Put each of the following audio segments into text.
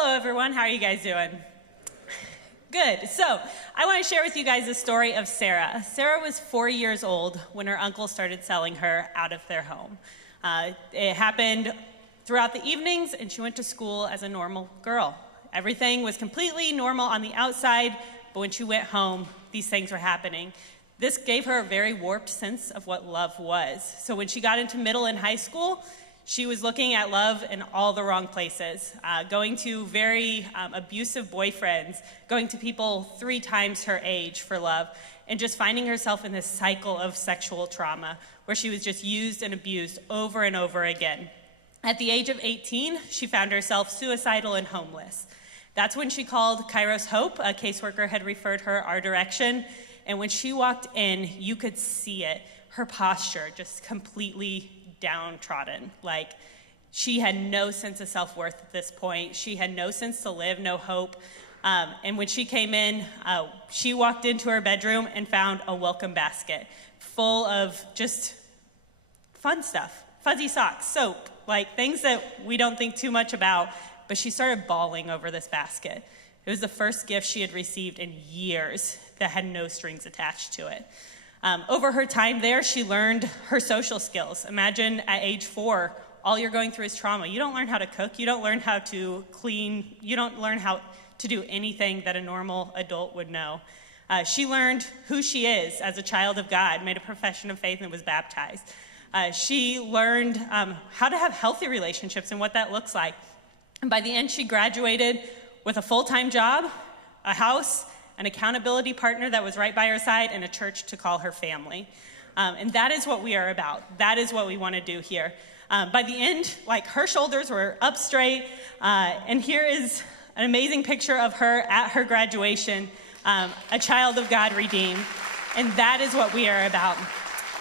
Hello, everyone. How are you guys doing? Good. So I want to share with you guys the story of Sarah. Sarah was 4 years old when her uncle started selling her out of their home. It happened throughout the evenings, and she went to school as a normal girl. Everything was completely normal on the outside, but when she went home, these things were happening. This gave her a very warped sense of what love was. So when she got into middle and high school, she was looking at love in all the wrong places, going to very abusive boyfriends, going to people 3 times her age for love, and just finding herself in this cycle of sexual trauma where she was just used and abused over and over again. At the age of 18, she found herself suicidal and homeless. That's when she called Kairos Hope. A caseworker had referred her our direction, and when she walked in, you could see it, her posture just completely downtrodden. Like, she had no sense of self-worth at this point. She had no sense to live, no hope. And when she came in, she walked into her bedroom and found a welcome basket full of just fun stuff, fuzzy socks, soap, like things that we don't think too much about. But she started bawling over this basket. It was the first gift she had received in years that had no strings attached to it. Over her time there, she learned her social skills. Imagine at age 4, all you're going through is trauma. You don't learn how to cook, you don't learn how to clean, you don't learn how to do anything that a normal adult would know. She learned who she is as a child of God, made a profession of faith, and was baptized. She learned how to have healthy relationships and what that looks like. And by the end, she graduated with a full-time job, a house, an accountability partner that was right by her side, and a church to call her family. And that is what we are about. That is what we want to do here. By the end, like, her shoulders were up straight, and here is an amazing picture of her at her graduation, a child of God redeemed. And that is what we are about.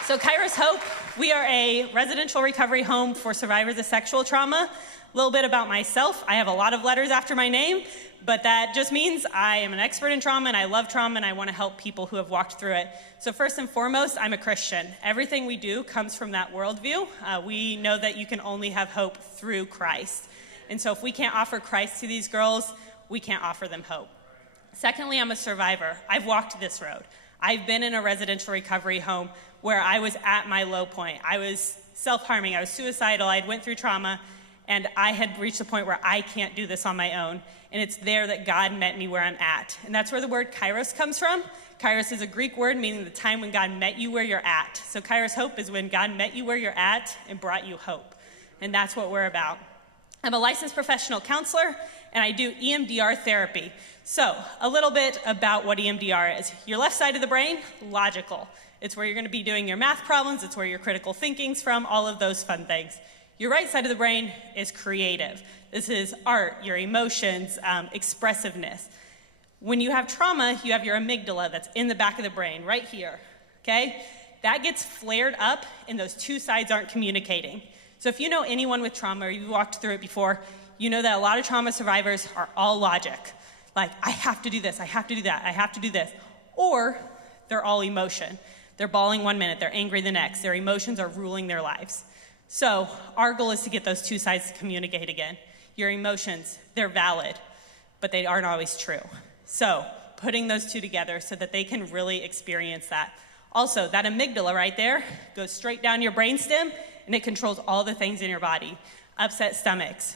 So Kairos Hope, we are a residential recovery home for survivors of sexual trauma. A little bit about myself. I have a lot of letters after my name, but that just means I am an expert in trauma, and I love trauma, and I want to help people who have walked through it. So first and foremost, I'm a Christian. Everything we do comes from that worldview. We know that you can only have hope through Christ. And so if we can't offer Christ to these girls, we can't offer them hope. Secondly, I'm a survivor. I've walked this road. I've been in a residential recovery home where I was at my low point. I was self-harming. I was suicidal. I went through trauma. And I had reached a point where I can't do this on my own. And it's there that God met me where I'm at. And that's where the word Kairos comes from. Kairos is a Greek word meaning the time when God met you where you're at. So Kairos Hope is when God met you where you're at and brought you hope. And that's what we're about. I'm a licensed professional counselor, and I do EMDR therapy. So a little bit about what EMDR is. Your left side of the brain, logical. It's where you're going to be doing your math problems. It's where your critical thinking's from, all of those fun things. Your right side of the brain is creative. This is art, your emotions, expressiveness. When you have trauma, you have your amygdala that's in the back of the brain, right here, okay? That gets flared up, and those two sides aren't communicating. So if you know anyone with trauma, or you've walked through it before, you know that a lot of trauma survivors are all logic. Like, I have to do this, I have to do that, I have to do this. Or they're all emotion. They're bawling one minute, they're angry the next. Their emotions are ruling their lives. So our goal is to get those two sides to communicate again. Your emotions, they're valid, but they aren't always true. So putting those two together so that they can really experience that. Also, that amygdala right there goes straight down your brainstem, and it controls all the things in your body. Upset stomachs,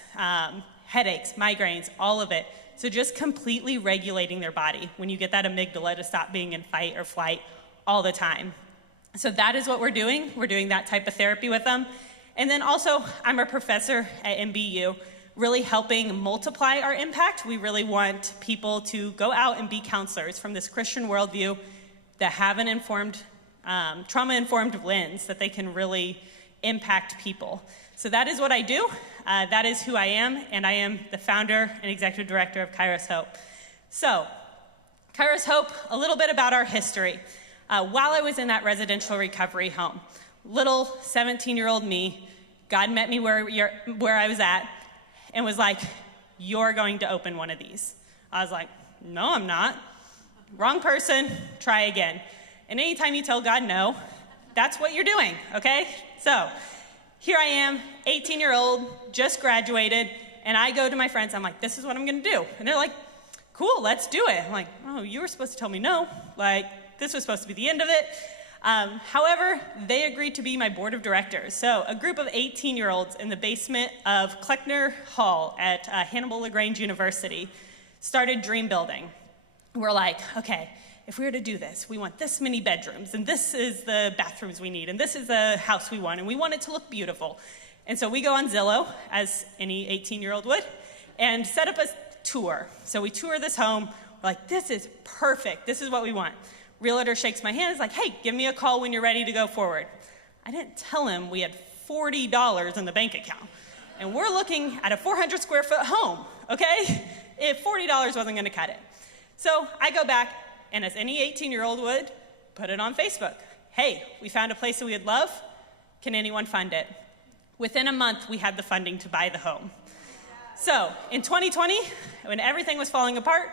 headaches, migraines, all of it. So just completely regulating their body when you get that amygdala to stop being in fight or flight all the time. So that is what we're doing. We're doing that type of therapy with them. And then also, I'm a professor at MBU, really helping multiply our impact. We really want people to go out and be counselors from this Christian worldview that have an informed, trauma-informed lens that they can really impact people. So that is what I do. That is who I am, and I am the founder and executive director of Kairos Hope. So, Kairos Hope, a little bit about our history. While I was in that residential recovery home, little 17-year-old me, God met me where I was at and was like, you're going to open one of these. I was like, no, I'm not. Wrong person, try again. And anytime you tell God no, that's what you're doing, okay? So here I am, 18-year-old, just graduated, And I go to my friends, I'm like, this is what I'm gonna do. And they're like, cool, let's do it. I'm like, oh, you were supposed to tell me no. Like, this was supposed to be the end of it. However, they agreed to be my board of directors. So a group of 18-year-olds in the basement of Kleckner Hall at Hannibal LaGrange University started dream building. We're like, okay, if we were to do this, we want this many bedrooms, and this is the bathrooms we need, and this is the house we want, and we want it to look beautiful. And so we go on Zillow, as any 18-year-old would, and set up a tour. So we tour this home. We're like, this is perfect. This is what we want. Realtor shakes my hand. Is like, hey, give me a call when you're ready to go forward. I didn't tell him we had $40 in the bank account. And we're looking at a 400 square foot home, okay? If $40 wasn't gonna cut it. So I go back, and as any 18-year-old would, put it on Facebook. Hey, we found a place that we would love. Can anyone fund it? Within a month, we had the funding to buy the home. So in 2020, when everything was falling apart,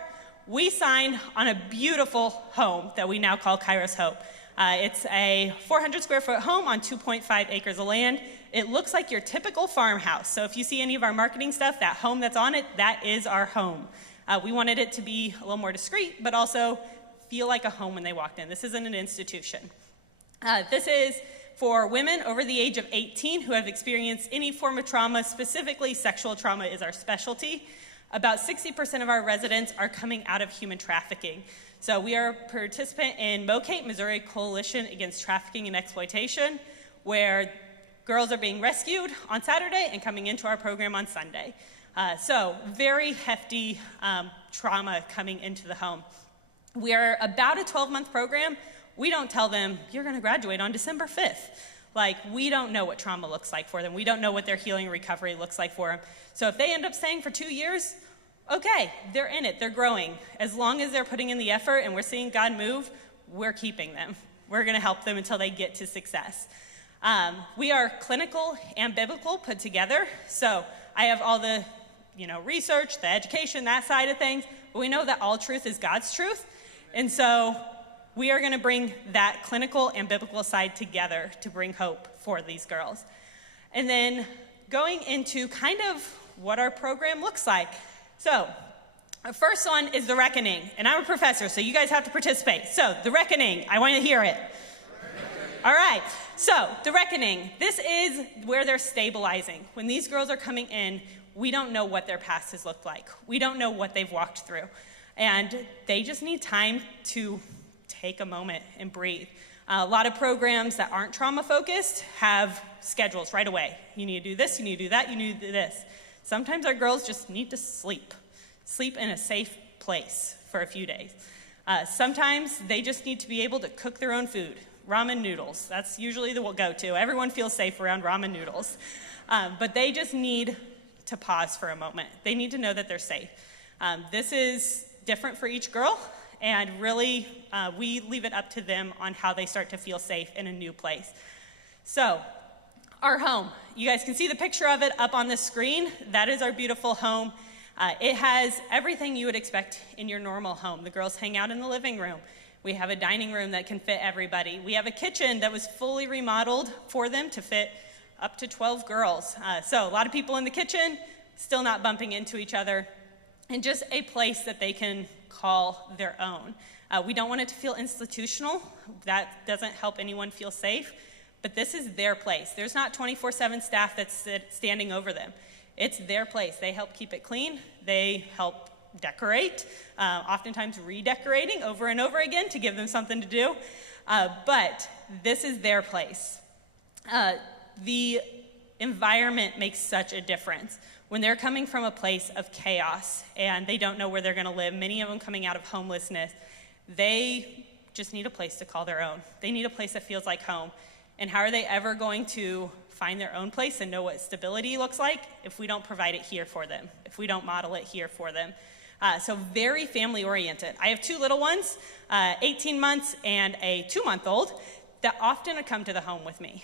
we signed on a beautiful home that we now call Kairos Hope. It's a 400 square foot home on 2.5 acres of land. It looks like your typical farmhouse. So if you see any of our marketing stuff, that home that's on it, that is our home. We wanted it to be a little more discreet, but also feel like a home when they walked in. This isn't an institution. This is for women over the age of 18 who have experienced any form of trauma. Specifically, sexual trauma is our specialty. About 60% of our residents are coming out of human trafficking. So we are a participant in MOCATE, Missouri Coalition Against Trafficking and Exploitation, where girls are being rescued on Saturday and coming into our program on Sunday. So very hefty trauma coming into the home. We are about a 12-month program. We don't tell them, you're gonna graduate on December 5th. Like, we don't know what trauma looks like for them. We don't know what their healing and recovery looks like for them. So if they end up staying for 2 years, okay, they're in it, they're growing. As long as they're putting in the effort and we're seeing God move, we're keeping them. We're gonna help them until they get to success. We are clinical and biblical put together. So I have all the research, the education, that side of things, but we know that all truth is God's truth. And so we are going to bring that clinical and biblical side together to bring hope for these girls. And then going into kind of what our program looks like. So our first one is the reckoning. And I'm a professor, so you guys have to participate. So the reckoning, I want to hear it. All right, so the reckoning. This is where they're stabilizing. When these girls are coming in, we don't know what their past has looked like. We don't know what they've walked through. And they just need time to take a moment and breathe. A lot of programs that aren't trauma-focused have schedules right away. You need to do this, you need to do that, you need to do this. Sometimes our girls just need to sleep in a safe place for a few days. Sometimes they just need to be able to cook their own food. Ramen noodles, that's usually the go-to. Everyone feels safe around ramen noodles. But they just need to pause for a moment. They need to know that they're safe. This is different for each girl. And really, we leave it up to them on how they start to feel safe in a new place. So, our home. You guys can see the picture of it up on the screen. That is our beautiful home. It has everything you would expect in your normal home. The girls hang out in the living room. We have a dining room that can fit everybody. We have a kitchen that was fully remodeled for them to fit up to 12 girls. So, a lot of people in the kitchen, still not bumping into each other. And just a place that they can call their own. We don't want it to feel institutional. That doesn't help anyone feel safe. But this is their place. There's not 24/7 staff that's standing over them. It's their place. They help keep it clean. They help decorate, oftentimes redecorating over and over again to give them something to do. But this is their place. The environment makes such a difference. When they're coming from a place of chaos and they don't know where they're gonna live, many of them coming out of homelessness, they just need a place to call their own. They need a place that feels like home. And how are they ever going to find their own place and know what stability looks like if we don't provide it here for them, if we don't model it here for them? So very family oriented. I have two little ones, 18 months and a 2-month-old, that often come to the home with me.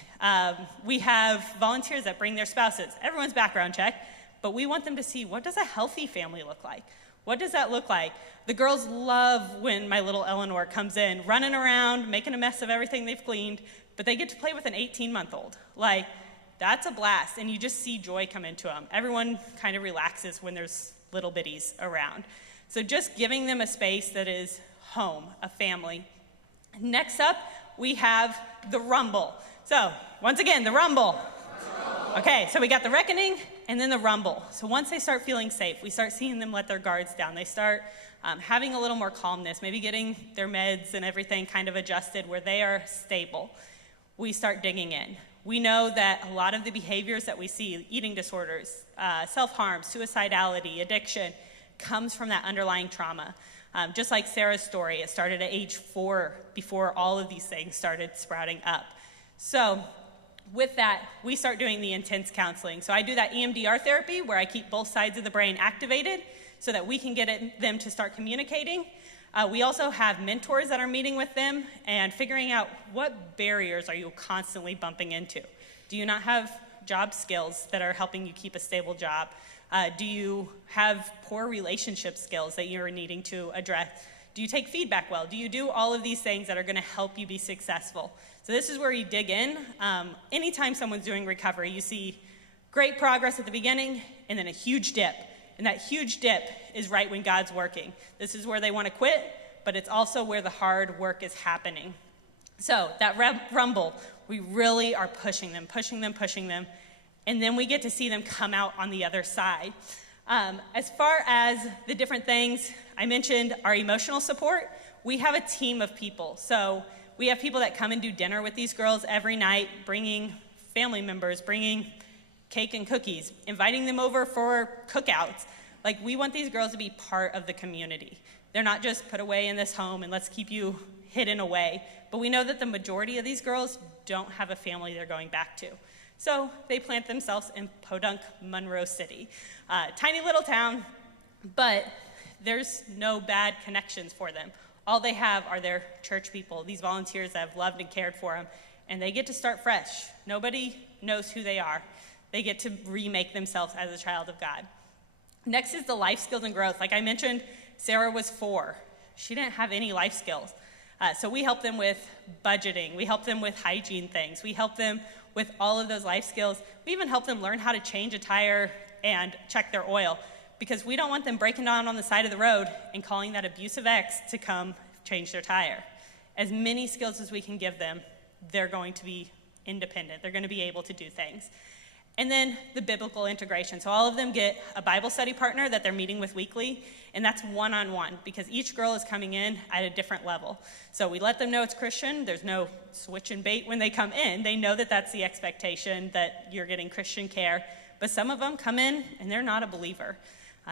We have volunteers that bring their spouses. Everyone's background check. But we want them to see, what does a healthy family look like? What does that look like? The girls love when my little Eleanor comes in, running around, making a mess of everything they've cleaned, but they get to play with an 18-month-old. Like, that's a blast. And you just see joy come into them. Everyone kind of relaxes when there's little bitties around. So just giving them a space that is home, a family. Next up, we have the rumble. So once again, the rumble. Okay, so we got the reckoning and then the rumble. So once they start feeling safe, we start seeing them let their guards down. They start having a little more calmness, maybe getting their meds and everything kind of adjusted where they are stable. We start digging in. We know that a lot of the behaviors that we see, eating disorders, self-harm, suicidality, addiction, comes from that underlying trauma. Just like Sarah's story, it started at age 4 before all of these things started sprouting up. So with that, we start doing the intense counseling. So I do that EMDR therapy where I keep both sides of the brain activated so that we can get them to start communicating. We also have mentors that are meeting with them and figuring out what barriers are you constantly bumping into. Do you not have job skills that are helping you keep a stable job? Do you have poor relationship skills that you're needing to address? Do you take feedback well? Do you do all of these things that are going to help you be successful? So this is where you dig in. Anytime someone's doing recovery, you see great progress at the beginning and then a huge dip. And that huge dip is right when God's working. This is where they want to quit, but it's also where the hard work is happening. So that rumble, we really are pushing them, and then we get to see them come out on the other side. As far as the different things, I mentioned our emotional support. We have a team of people. So we have people that come and do dinner with these girls every night, bringing family members, bringing cake and cookies, inviting them over for cookouts. Like, we want these girls to be part of the community. They're not just put away in this home and let's keep you hidden away. But we know that the majority of these girls don't have a family they're going back to. So they plant themselves in Podunk, Monroe City. Tiny little town, but there's no bad connections for them. All they have are their church people, these volunteers that have loved and cared for them, and they get to start fresh. Nobody knows who they are. They get to remake themselves as a child of God. Next is the life skills and growth. Like I mentioned, Sarah was 4. She didn't have any life skills. So we help them with budgeting. We help them with hygiene things. We help them with all of those life skills. We even help them learn how to change a tire and check their oil, because we don't want them breaking down on the side of the road and calling that abusive ex to come change their tire. As many skills as we can give them, they're going to be independent. They're going to be able to do things. And then the biblical integration. So all of them get a Bible study partner that they're meeting with weekly, and that's one-on-one, because each girl is coming in at a different level. So we let them know it's Christian. There's no switch and bait when they come in. They know that that's the expectation, that you're getting Christian care. But some of them come in and they're not a believer.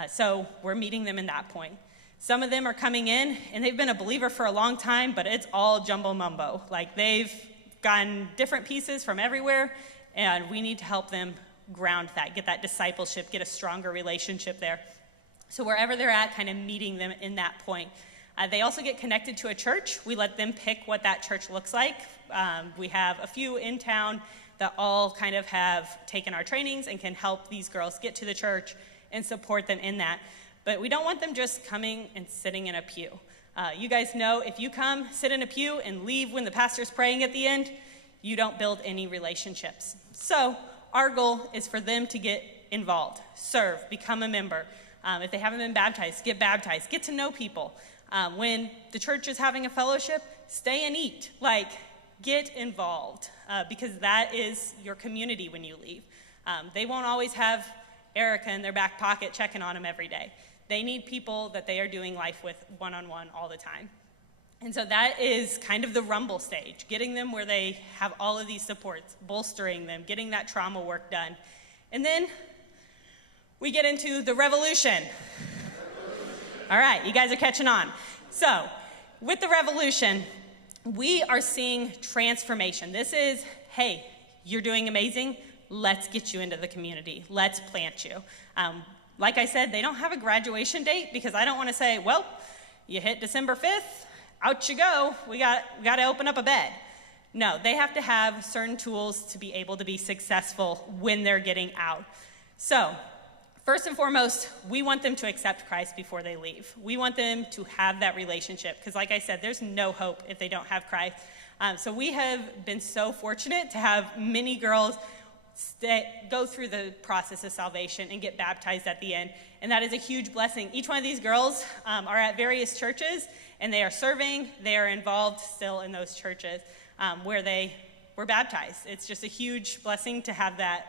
So we're meeting them in that point. Some of them are coming in and they've been a believer for a long time, but it's all jumbo mumbo. Like, they've gotten different pieces from everywhere, and we need to help them ground that, get that discipleship, get a stronger relationship there. So wherever they're at, kind of meeting them in that point. They also get connected to a church. We let them pick what that church looks like. We have a few in town that all kind of have taken our trainings and can help these girls get to the church and support them in that. But we don't want them just coming and sitting in a pew. You guys know, if you come, sit in a pew, and leave when the pastor's praying at the end, you don't build any relationships. So our goal is for them to get involved, serve, become a member. If they haven't been baptized, get to know people. When the church is having a fellowship, stay and eat. Like, get involved, because that is your community when you leave. They won't always have Eryka in their back pocket checking on them every day. They need people that they are doing life with one-on-one all the time. And so that is kind of the rumble stage, getting them where they have all of these supports, bolstering them, getting that trauma work done. And then we get into the revolution. All right, you guys are catching on. So with the revolution, we are seeing transformation. This is, hey, you're doing amazing. Let's get you into the community. Let's plant you. Like I said, they don't have a graduation date, because I don't want to say, well, you hit December 5th, out you go. We got to open up a bed. No, they have to have certain tools to be able to be successful when they're getting out. So first and foremost, we want them to accept Christ before they leave. We want them to have that relationship, because like I said, there's no hope if they don't have Christ. So we have been so fortunate to have many girls go through the process of salvation and get baptized at the end. And that is a huge blessing. Each one of these girls are at various churches, and they are serving. They are involved still in those churches where they were baptized. It's just a huge blessing to have that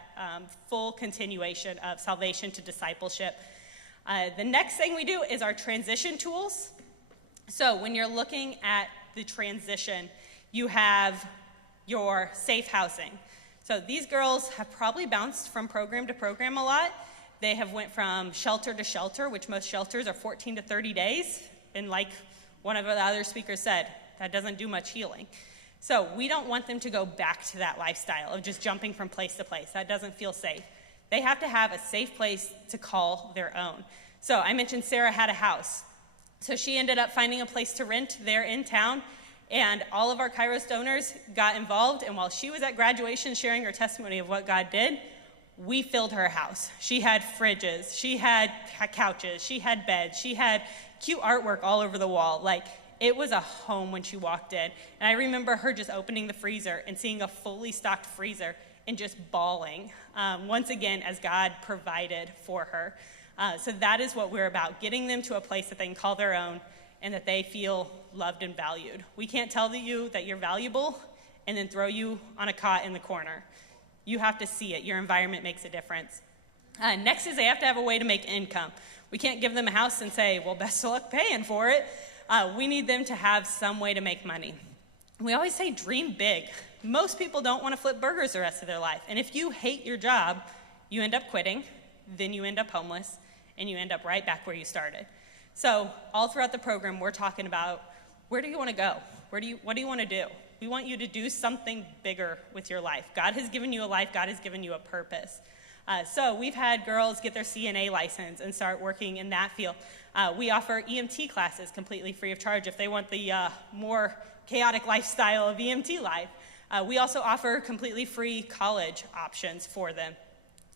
full continuation of salvation to discipleship. The next thing we do is our transition tools. So when you're looking at the transition, you have your safe housing. So these girls have probably bounced from program to program a lot. They have went from shelter to shelter, which most shelters are 14 to 30 days. And like one of the other speakers said, that doesn't do much healing. So we don't want them to go back to that lifestyle of just jumping from place to place. That doesn't feel safe. They have to have a safe place to call their own. So I mentioned Sarah had a house. So she ended up finding a place to rent there in town. And all of our Kairos donors got involved, and while she was at graduation sharing her testimony of what God did, we filled her house. She had fridges, she had couches, she had beds, she had cute artwork all over the wall. Like, it was a home when she walked in. And I remember her just opening the freezer and seeing a fully stocked freezer and just bawling, once again, as God provided for her. So that is what we're about, getting them to a place that they can call their own, and that they feel loved and valued. We can't tell you that you're valuable and then throw you on a cot in the corner. You have to see it. Your environment makes a difference. Next is they have to have a way to make income. We can't give them a house and say, well, best of luck paying for it. We need them to have some way to make money. We always say dream big. Most people don't want to flip burgers the rest of their life. And if you hate your job, you end up quitting, then you end up homeless, and you end up right back where you started. So all throughout the program, we're talking about, where do you want to go? What do you want to do? We want you to do something bigger with your life. God has given you a life. God has given you a purpose. So we've had girls get their CNA license and start working in that field. We offer EMT classes completely free of charge if they want the more chaotic lifestyle of EMT life. We also offer completely free college options for them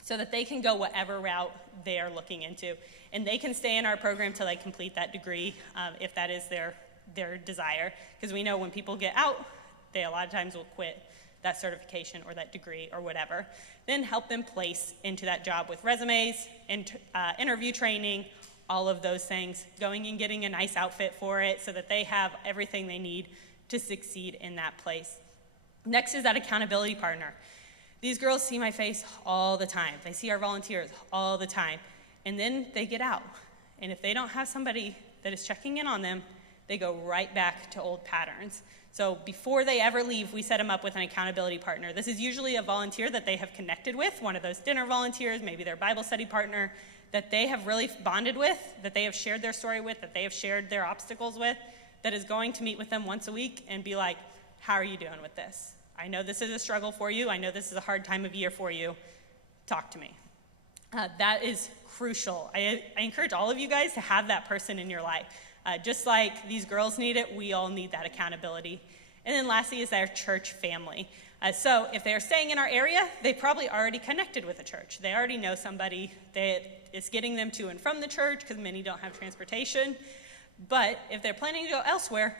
so that they can go whatever route they are looking into. And they can stay in our program till they complete that degree, if that is their desire. Because we know when people get out, they a lot of times will quit that certification or that degree or whatever. Then help them place into that job with resumes, interview training, all of those things, going and getting a nice outfit for it so that they have everything they need to succeed in that place. Next is that accountability partner. These girls see my face all the time. They see our volunteers all the time. And then they get out. And if they don't have somebody that is checking in on them, they go right back to old patterns. So before they ever leave, we set them up with an accountability partner. This is usually a volunteer that they have connected with, one of those dinner volunteers, maybe their Bible study partner, that they have really bonded with, that they have shared their story with, that they have shared their obstacles with, that is going to meet with them once a week and be like, how are you doing with this? I know this is a struggle for you. I know this is a hard time of year for you. Talk to me. That is crucial. I encourage all of you guys to have that person in your life. Just like these girls need it, we all need that accountability. And then lastly is our church family. So if they're staying in our area, they probably already connected with a church. They already know somebody that is getting them to and from the church, because many don't have transportation. But if they're planning to go elsewhere,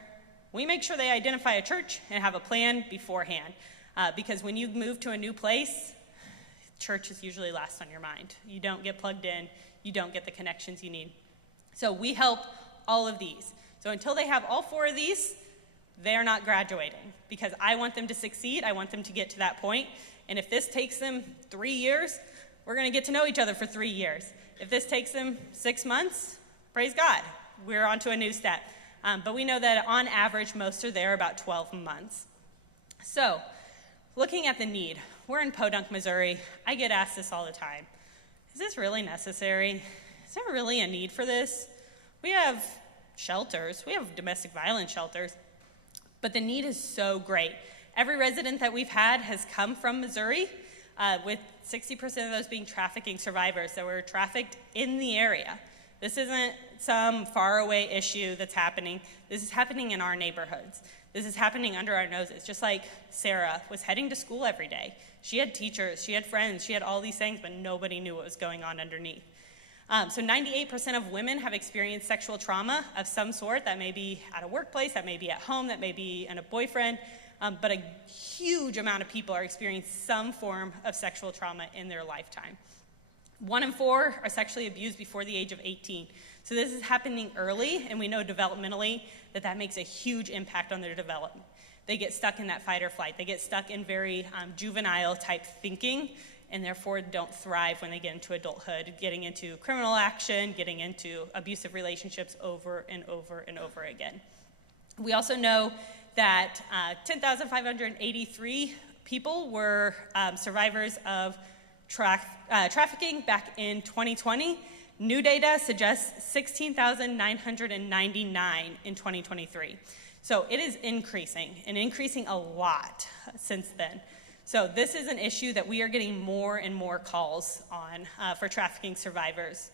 we make sure they identify a church and have a plan beforehand. Because when you move to a new place, church is usually last on your mind. You don't get plugged in. You don't get the connections you need. So we help all of these. So until they have all four of these, they're not graduating, because I want them to succeed. I want them to get to that point. And if this takes them 3 years, we're going to get to know each other for 3 years. If this takes them 6 months, praise God, we're on to a new step. But we know that on average, most are there about 12 months. So looking at the need, we're in Podunk, Missouri. I get asked this all the time. Is this really necessary? Is there really a need for this? We have shelters. We have domestic violence shelters. But the need is so great. Every resident that we've had has come from Missouri, with 60% of those being trafficking survivors that were trafficked in the area. This isn't some faraway issue that's happening. This is happening in our neighborhoods. This is happening under our noses, just like Sarah was heading to school every day. She had teachers, she had friends, she had all these things, but nobody knew what was going on underneath. So 98% of women have experienced sexual trauma of some sort. That may be at a workplace, that may be at home, that may be in a boyfriend. but a huge amount of people are experiencing some form of sexual trauma in their lifetime. 1 in 4 are sexually abused before the age of 18. So this is happening early, and we know developmentally that makes a huge impact on their development. They get stuck in that fight or flight. They get stuck in very juvenile type thinking, and therefore don't thrive when they get into adulthood, getting into criminal action, getting into abusive relationships over and over and over again. We also know that 10,583 people were survivors of trafficking back in 2020. New data suggests 16,999 in 2023. So it is increasing, and increasing a lot since then. So this is an issue that we are getting more and more calls on for trafficking survivors.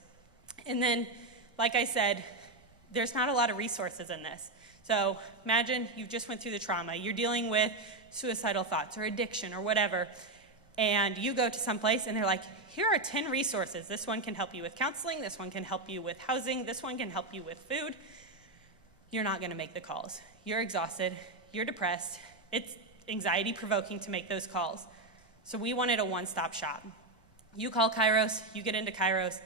And then, like I said, there's not a lot of resources in this. So imagine you just went through the trauma. You're dealing with suicidal thoughts or addiction or whatever, and you go to someplace and they're like, here are 10 resources. This one can help you with counseling. This one can help you with housing. This one can help you with food. You're not going to make the calls. You're exhausted. You're depressed. It's anxiety-provoking to make those calls. So we wanted a one-stop shop. You call Kairos. You get into Kairos.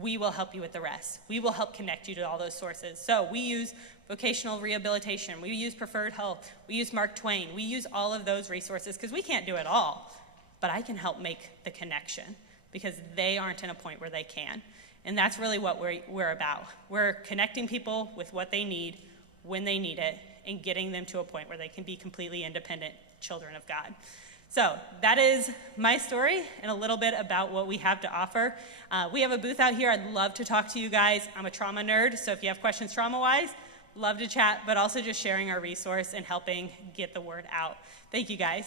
We will help you with the rest. We will help connect you to all those sources. So we use vocational rehabilitation. We use Preferred Health. We use Mark Twain. We use all of those resources because we can't do it all. But I can help make the connection because they aren't in a point where they can. And that's really what we're about. We're connecting people with what they need, when they need it, and getting them to a point where they can be completely independent children of God. So that is my story and a little bit about what we have to offer. We have a booth out here. I'd love to talk to you guys. I'm a trauma nerd, so if you have questions trauma-wise, love to chat, but also just sharing our resource and helping get the word out. Thank you, guys.